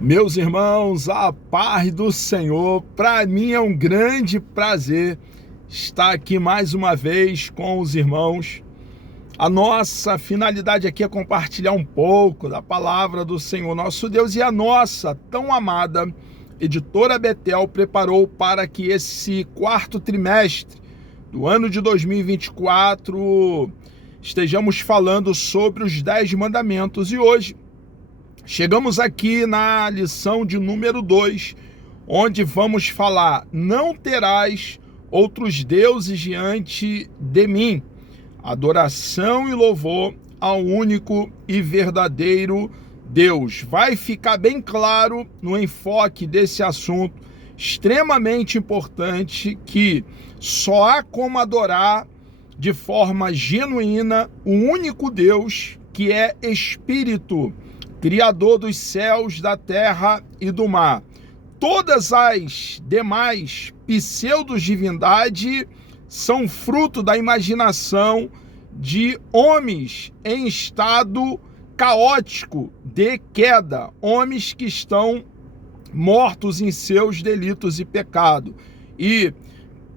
Meus irmãos, a paz do Senhor, para mim é um grande prazer estar aqui mais uma vez com os irmãos. A nossa finalidade aqui é compartilhar um pouco da palavra do Senhor nosso Deus, e a nossa tão amada editora Betel preparou para que esse quarto trimestre do ano de 2024 estejamos falando sobre os 10 mandamentos. E hoje chegamos aqui na lição de número 2, onde vamos falar: não terás outros deuses diante de mim. Adoração e louvor ao único e verdadeiro Deus. Vai ficar bem claro no enfoque desse assunto extremamente importante que só há como adorar de forma genuína o único Deus, que é Espírito, Criador dos céus, da terra e do mar. Todas as demais pseudo-divindade são fruto da imaginação de homens em estado caótico de queda, homens que estão mortos em seus delitos e pecado. E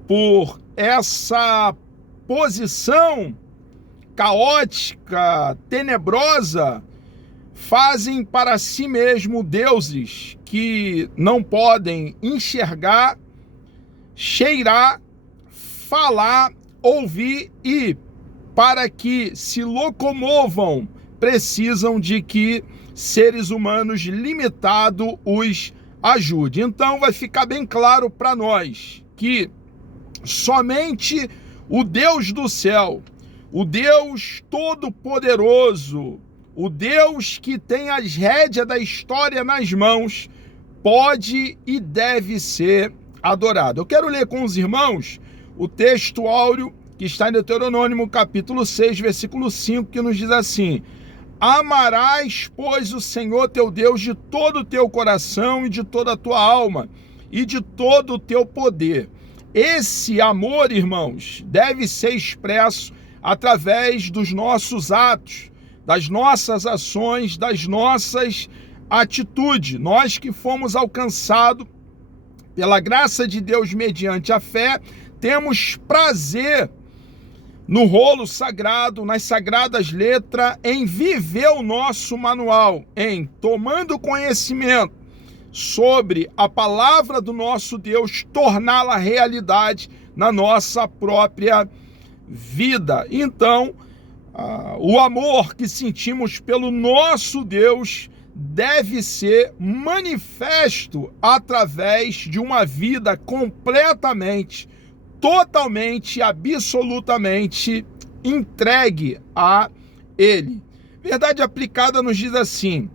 por essa posição caótica, tenebrosa, fazem para si mesmo deuses que não podem enxergar, cheirar, falar, ouvir, e para que se locomovam precisam de que seres humanos limitados os ajudem. Então vai ficar bem claro para nós que somente o Deus do céu, o Deus todo-poderoso, o Deus que tem as rédeas da história nas mãos, pode e deve ser adorado. Eu quero ler com os irmãos o texto áureo que está em Deuteronômio, capítulo 6, versículo 5, que nos diz assim: amarás, pois, o Senhor teu Deus de todo o teu coração e de toda a tua alma e de todo o teu poder. Esse amor, irmãos, deve ser expresso através dos nossos atos, das nossas ações, das nossas atitudes. Nós que fomos alcançados pela graça de Deus mediante a fé, temos prazer no rolo sagrado, nas sagradas letras, em viver o nosso manual, em tomando conhecimento sobre a palavra do nosso Deus, torná-la realidade na nossa própria vida. Então, o amor que sentimos pelo nosso Deus deve ser manifesto através de uma vida completamente, totalmente, absolutamente entregue a Ele. Verdade aplicada nos diz assim: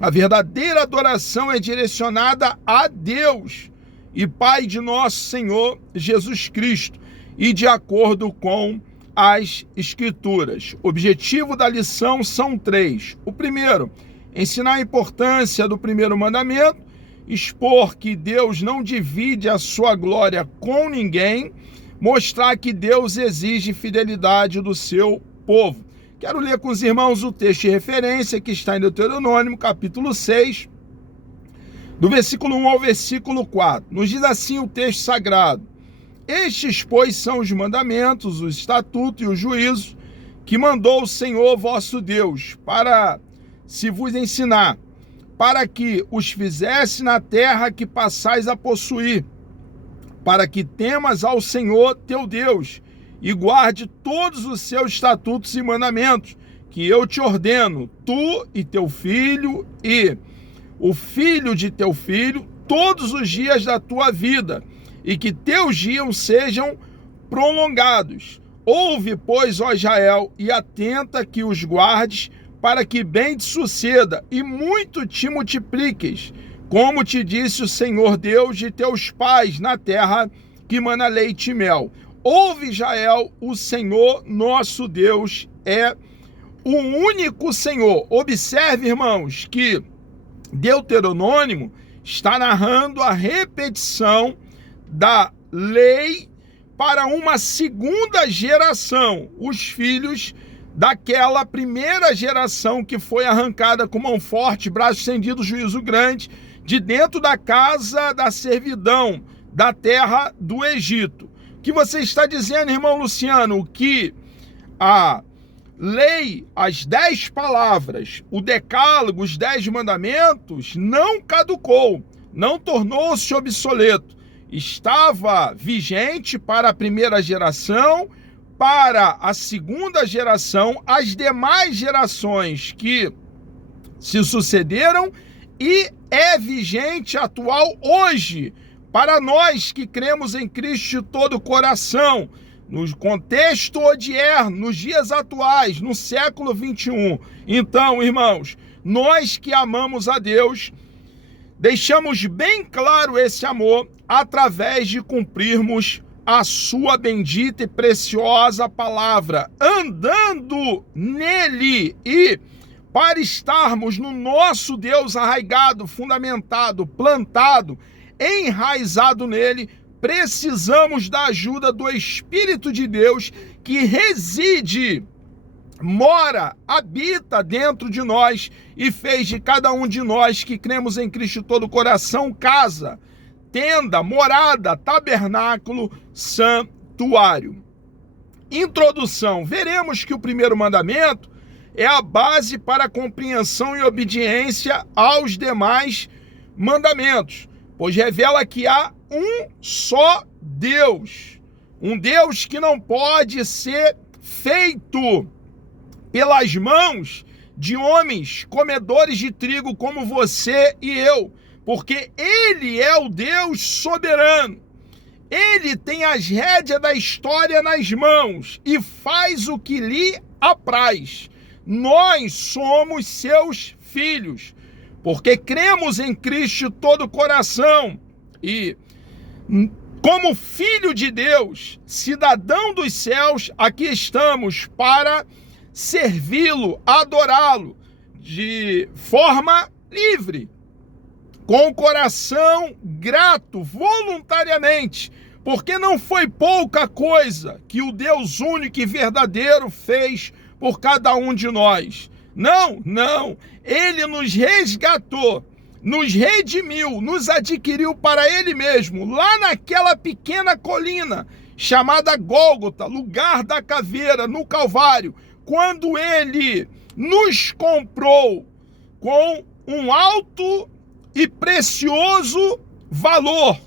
a verdadeira adoração é direcionada a Deus e Pai de nosso Senhor Jesus Cristo, e de acordo com as Escrituras. O objetivo da lição são 3. O primeiro, ensinar a importância do primeiro mandamento, expor que Deus não divide a sua glória com ninguém, mostrar que Deus exige fidelidade do seu povo. Quero ler com os irmãos o texto de referência que está em Deuteronômio, capítulo 6, do versículo 1 ao versículo 4. Nos diz assim o texto sagrado: estes, pois, são os mandamentos, os estatutos e os juízos que mandou o Senhor vosso Deus para se vos ensinar, para que os fizesse na terra que passais a possuir, para que temas ao Senhor teu Deus e guarde todos os seus estatutos e mandamentos, que eu te ordeno, tu e teu filho e o filho de teu filho, todos os dias da tua vida, e que teus dias sejam prolongados. Ouve, pois, ó Israel, e atenta que os guardes, para que bem te suceda e muito te multipliques, como te disse o Senhor Deus de teus pais, na terra que mana leite e mel. Ouve, Israel, o Senhor nosso Deus é o único Senhor. Observe, irmãos, que Deuteronômio está narrando a repetição da lei para uma segunda geração, os filhos daquela primeira geração que foi arrancada com mão forte, braço estendido, juízo grande, de dentro da casa da servidão, da terra do Egito. O que você está dizendo, irmão Luciano? Que a lei, as 10 palavras, o decálogo, os 10 mandamentos, não caducou, não tornou-se obsoleto. Estava vigente para a primeira geração, para a segunda geração, as demais gerações que se sucederam, e é vigente, atual hoje, para nós que cremos em Cristo de todo o coração, no contexto odierno, nos dias atuais, no século 21. Então, irmãos, nós que amamos a Deus, deixamos bem claro esse amor através de cumprirmos a sua bendita e preciosa palavra, andando nele, e para estarmos no nosso Deus arraigado, fundamentado, plantado, enraizado nele, precisamos da ajuda do Espírito de Deus que reside, mora, habita dentro de nós e fez de cada um de nós que cremos em Cristo de todo o coração casa, tenda, morada, tabernáculo, santuário. Introdução. Veremos que o primeiro mandamento é a base para a compreensão e obediência aos demais mandamentos, pois revela que há um só Deus, um Deus que não pode ser feito pelas mãos de homens comedores de trigo como você e eu, porque Ele é o Deus soberano. Ele tem as rédeas da história nas mãos e faz o que lhe apraz. Nós somos seus filhos, porque cremos em Cristo de todo o coração e, como filho de Deus, cidadão dos céus, aqui estamos para servi-lo, adorá-lo de forma livre, com o coração grato, voluntariamente, porque não foi pouca coisa que o Deus único e verdadeiro fez por cada um de nós. Não, não. Ele nos resgatou, nos redimiu, nos adquiriu para Ele mesmo, lá naquela pequena colina chamada Gólgota, lugar da caveira, no Calvário, quando Ele nos comprou com um alto e precioso valor.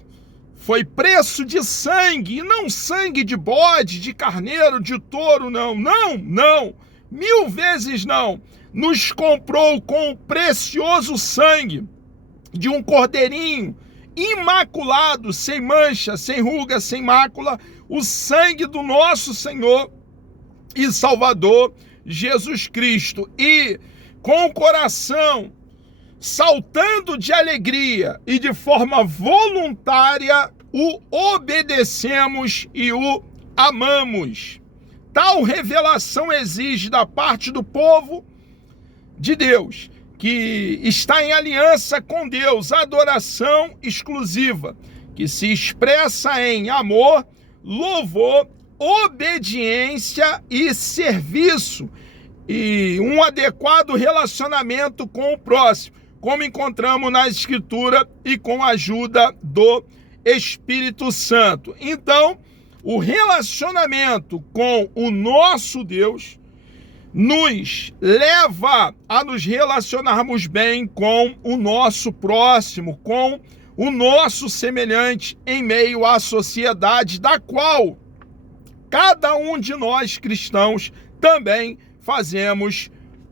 Foi preço de sangue, e não sangue de bode, de carneiro, de touro, não, não, não, 1000 vezes não. Nos comprou com o precioso sangue de um cordeirinho imaculado, sem mancha, sem ruga, sem mácula, o sangue do nosso Senhor e Salvador Jesus Cristo. E com o coração saltando de alegria e de forma voluntária, o obedecemos e o amamos. Tal revelação exige da parte do povo de Deus, que está em aliança com Deus, adoração exclusiva, que se expressa em amor, louvor, obediência e serviço, e um adequado relacionamento com o próximo, como encontramos na Escritura e com a ajuda do Espírito Santo. Então, o relacionamento com o nosso Deus nos leva a nos relacionarmos bem com o nosso próximo, com o nosso semelhante em meio à sociedade da qual cada um de nós cristãos também fazemos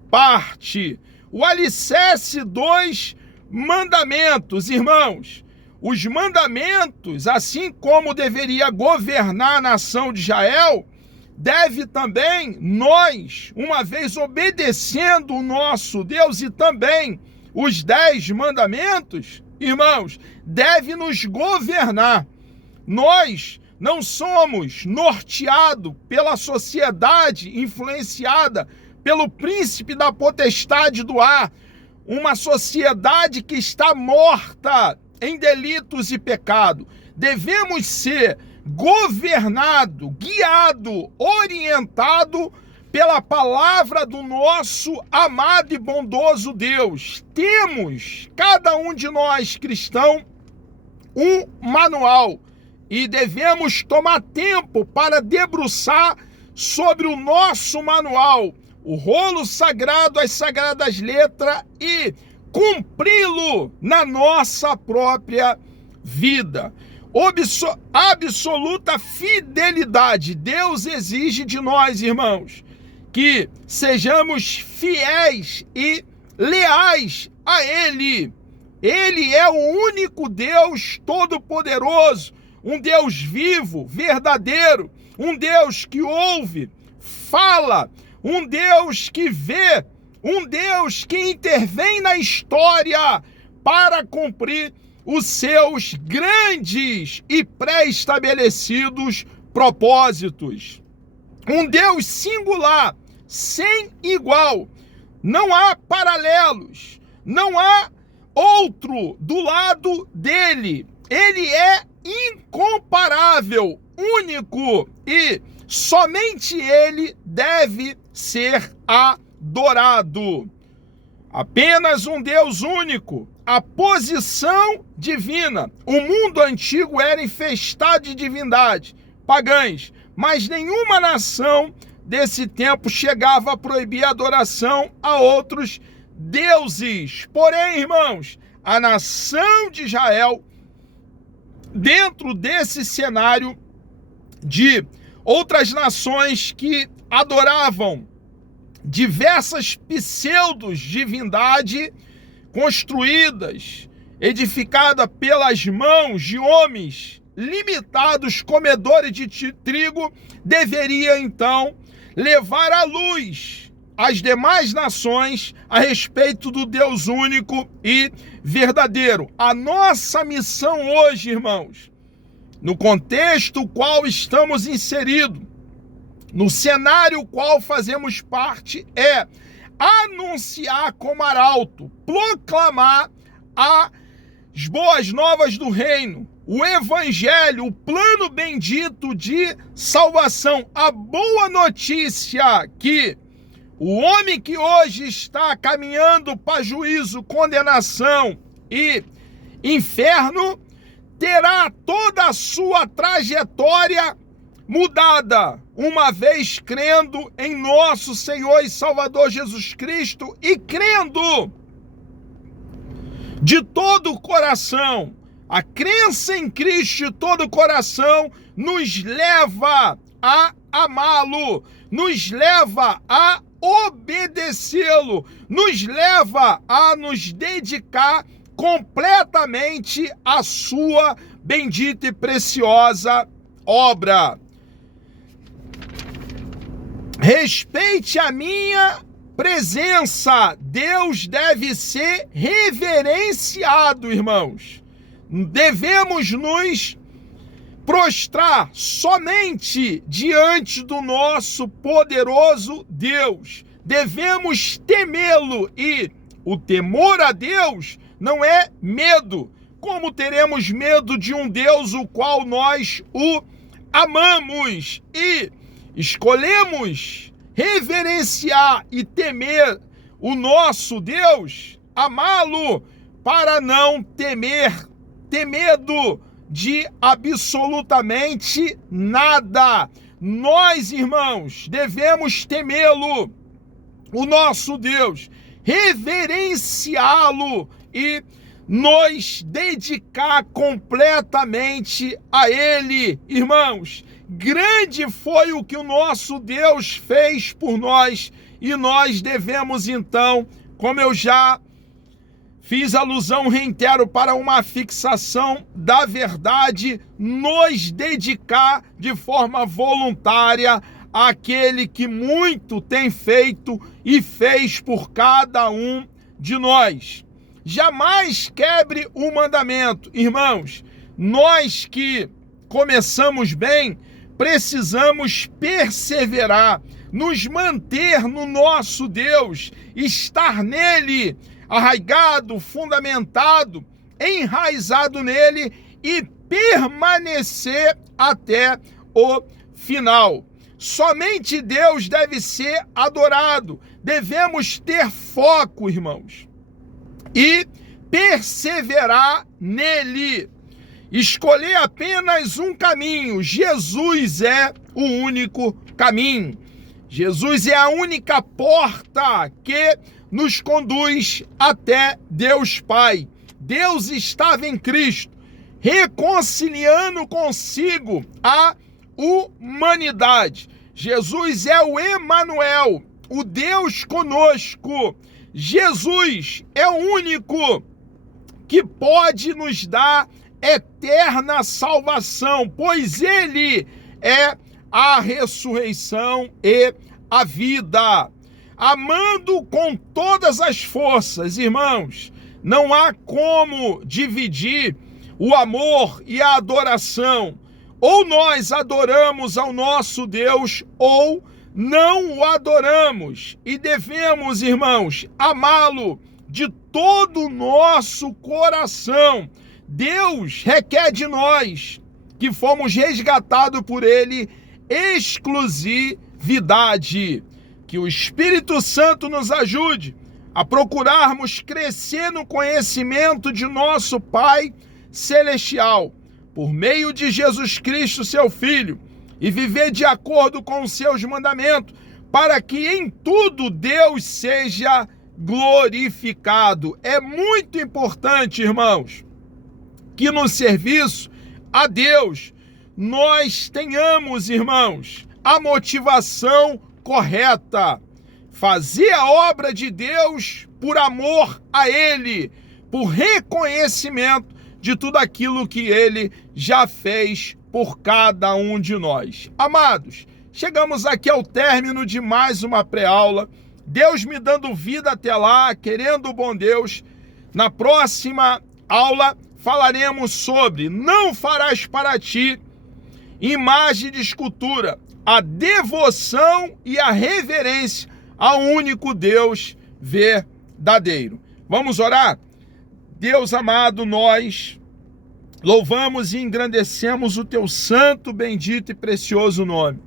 parte. O alicerce dos mandamentos, irmãos. Os mandamentos, assim como deveria governar a nação de Israel, deve também nós, uma vez obedecendo o nosso Deus e também os 10 mandamentos, irmãos, deve nos governar. Nós não somos norteados pela sociedade influenciada pelo príncipe da potestade do ar, uma sociedade que está morta em delitos e pecado. Devemos ser governado, guiado, orientado pela palavra do nosso amado e bondoso Deus. Temos, cada um de nós cristão, um manual e devemos tomar tempo para debruçar sobre o nosso manual, o rolo sagrado, as sagradas letras, e cumpri-lo na nossa própria vida. Absoluta fidelidade. Deus exige de nós, irmãos, que sejamos fiéis e leais a Ele. Ele é o único Deus todo-poderoso, um Deus vivo, verdadeiro, um Deus que ouve, fala, um Deus que vê, um Deus que intervém na história para cumprir os seus grandes e pré-estabelecidos propósitos. Um Deus singular, sem igual. Não há paralelos, não há outro do lado dele. Ele é incomparável, único, e somente ele deve ser adorado. Apenas um Deus único, a posição divina. O mundo antigo era infestado de divindades pagãs, mas nenhuma nação desse tempo chegava a proibir a adoração a outros deuses. Porém, irmãos, a nação de Israel, dentro desse cenário de outras nações que adoravam diversas pseudo-divindades construídas, edificadas pelas mãos de homens limitados, comedores de trigo, deveria então levar à luz as demais nações a respeito do Deus único e verdadeiro. A nossa missão hoje, irmãos, no contexto qual estamos inseridos, no cenário qual fazemos parte, é anunciar como arauto, proclamar as boas novas do reino, o evangelho, o plano bendito de salvação, a boa notícia que o homem que hoje está caminhando para juízo, condenação e inferno, terá toda a sua trajetória mudada, uma vez crendo em nosso Senhor e Salvador Jesus Cristo e crendo de todo o coração. A crença em Cristo de todo o coração nos leva a amá-lo, nos leva a obedecê-lo, nos leva a nos dedicar completamente à sua bendita e preciosa obra. Respeite a minha presença. Deus deve ser reverenciado, irmãos. Devemos nos prostrar somente diante do nosso poderoso Deus. Devemos temê-lo, e o temor a Deus não é medo. Como teremos medo de um Deus o qual nós o amamos e escolhemos reverenciar e temer o nosso Deus, amá-lo, para não ter medo de absolutamente nada. Nós, irmãos, devemos temê-lo, o nosso Deus, reverenciá-lo e nos dedicar completamente a Ele. Irmãos, grande foi o que o nosso Deus fez por nós, e nós devemos então, como eu já fiz alusão, reitero, para uma fixação da verdade, nos dedicar de forma voluntária àquele que muito tem feito e fez por cada um de nós. Jamais quebre o mandamento. Irmãos, nós que começamos bem, precisamos perseverar, nos manter no nosso Deus, estar nele, arraigado, fundamentado, enraizado nele e permanecer até o final. Somente Deus deve ser adorado. Devemos ter foco, irmãos, e perseverar nele. Escolher apenas um caminho. Jesus é o único caminho. Jesus é a única porta que nos conduz até Deus Pai. Deus estava em Cristo, reconciliando consigo a humanidade. Jesus é o Emanuel, o Deus conosco. Jesus é o único que pode nos dar eterna salvação, pois Ele é a ressurreição e a vida. Amando com todas as forças, irmãos, não há como dividir o amor e a adoração. Ou nós adoramos ao nosso Deus, ou não o adoramos. E devemos, irmãos, amá-lo de todo o nosso coração. Deus requer de nós, que fomos resgatados por Ele, exclusividade. Que o Espírito Santo nos ajude a procurarmos crescer no conhecimento de nosso Pai Celestial, por meio de Jesus Cristo, seu Filho, e viver de acordo com os seus mandamentos, para que em tudo Deus seja glorificado. É muito importante, irmãos, que no serviço a Deus nós tenhamos, irmãos, a motivação correta. Fazer a obra de Deus por amor a Ele, por reconhecimento de tudo aquilo que Ele já fez por cada um de nós. Amados, chegamos aqui ao término de mais uma pré-aula. Deus me dando vida até lá, querendo o bom Deus. Na próxima aula falaremos sobre não farás para ti imagem de escultura, a devoção e a reverência ao único Deus verdadeiro. Vamos orar? Deus amado, nós louvamos e engrandecemos o teu santo, bendito e precioso nome.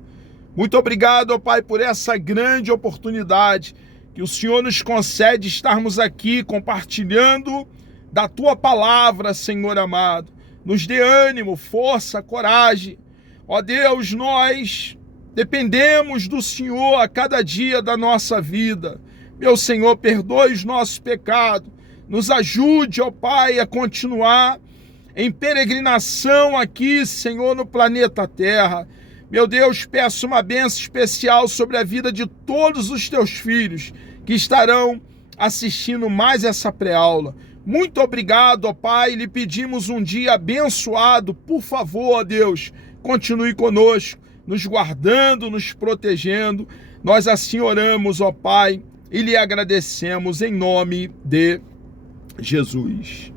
Muito obrigado, ó Pai, por essa grande oportunidade que o Senhor nos concede estarmos aqui compartilhando da tua palavra, Senhor amado. Nos dê ânimo, força, coragem. Ó Deus, nós dependemos do Senhor a cada dia da nossa vida. Meu Senhor, perdoe os nossos pecados. Nos ajude, ó Pai, a continuar em peregrinação aqui, Senhor, no planeta Terra. Meu Deus, peço uma bênção especial sobre a vida de todos os teus filhos que estarão assistindo mais essa pré-aula. Muito obrigado, ó Pai, lhe pedimos um dia abençoado. Por favor, ó Deus, continue conosco, nos guardando, nos protegendo. Nós assim oramos, ó Pai, e lhe agradecemos em nome de Jesus.